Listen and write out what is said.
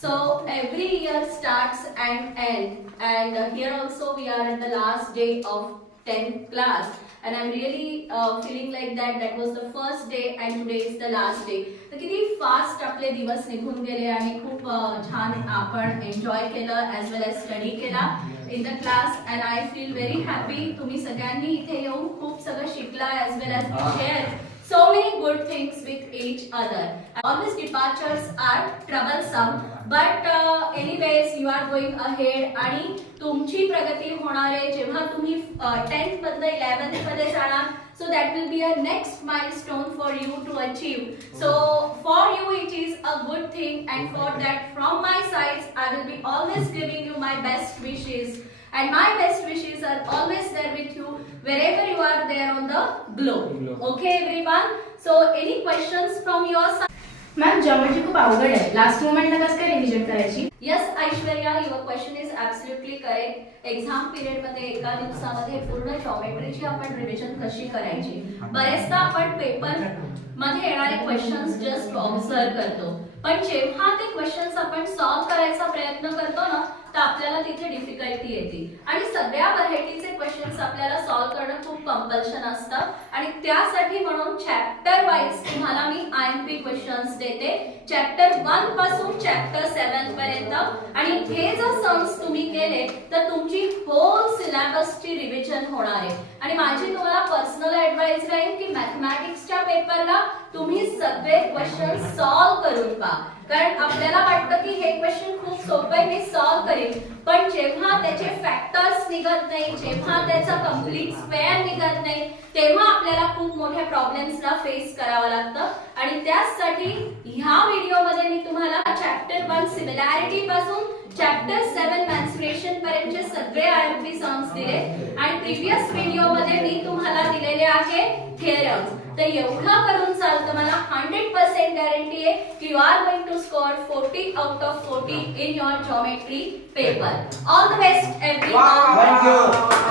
So every year starts and ends, and here also we are at the last day of 10th class, and I'm really feeling like that was the first day and today is the last day. तर किती fast आपले दिवस निघून गेले आणि खूप छान आपण एन्जॉय केलं ॲज वेल एज स्टडी केला in the class, and I feel very happy. तुम्ही सगळ्यांनी इथे येऊन खूप सगळं शिकला as well as share so many good things with each other. Always departures are troublesome, but anyways you are going ahead आणि तुमची प्रगती होणार आहे जेव्हा तुम्ही 10th मध्ये 11th मध्ये जाणार. So that will be a next milestone for you to achieve. So for you it is a good thing, and for that from my side I will be always giving you my best wishes. And my best wishes are always there with you wherever you are there on the globe. Okay everyone? So any questions from your side? Ma'am geometry खूप अवघड आहे, last मोमेंटला कसं काय revision करायची? Yes Aishwarya, your question is absolutely correct. Exam period मध्ये एका दिवसामध्ये पूर्ण जॉमेट्रीची आपण रिव्हिजन कशी करायची? बरेचदा आपण पेपर मध्ये येणारे क्वेश्चन्स जस्ट ऑब्झर्व करतो, पण जेव्हा ते क्वेश्चन्स आपण सॉल्व्ह करायचा प्रयत्न करतो ना, तर आपल्याला तिथे डिफिकल्टी येते आणि सगळ्या व्हरायटीचे क्वेश्चन्स आपल्याला सॉल्व्ह करणं खूप कंपल्शन असतं. आणि त्यासाठी म्हणून चॅप्टर वाईज तुम्हाला मी आयएमपी क्वेश्चन्स देते, चॅप्टर 1 पासून चॅप्टर 7 पर्यंत. आणि हे जर सम्स तुम्ही केले तर तुमची होल सिलेबसची रिव्हिजन होणार आहे. आणि माझी तुम्हाला पर्सनल ऍडवाइस राहील की मॅथमॅटिक्सच्या पेपरला तुम्ही सगळे क्वेश्चन सॉल्व्ह करून पहा, कारण आपल्याला वाटतं की हे क्वेश्चन खूप सोपं आहे मी सॉल्व्ह करेन, पण जेव्हा त्याचे फॅक्टर्स निघत नाही, जेव्हा त्याचा कंप्लीट स्क्वेअर निघत नाही, तेव्हा आपल्याला खूप मोठ्या प्रॉब्लेम्सला फेस करावं लागतं. आणि त्यासाठी ह्या व्हिडिओमध्ये मी तुम्हाला चॅप्टर 1 सिमिलॅरिटी पासून चॅप्टर 7 मेन्स्ट्रुएशन पर्यंतचे सगळे आयएमपी सम्स दिले, आणि प्रीवियस व्हिडिओमध्ये मी तुम्हाला दिलेले आहे थेरम्स. तर एवढं करून चालतं, मला 100% गॅरंटी आहे की you are going to score 40 out of 40 in your geometry paper. All the best everyone. Thank you.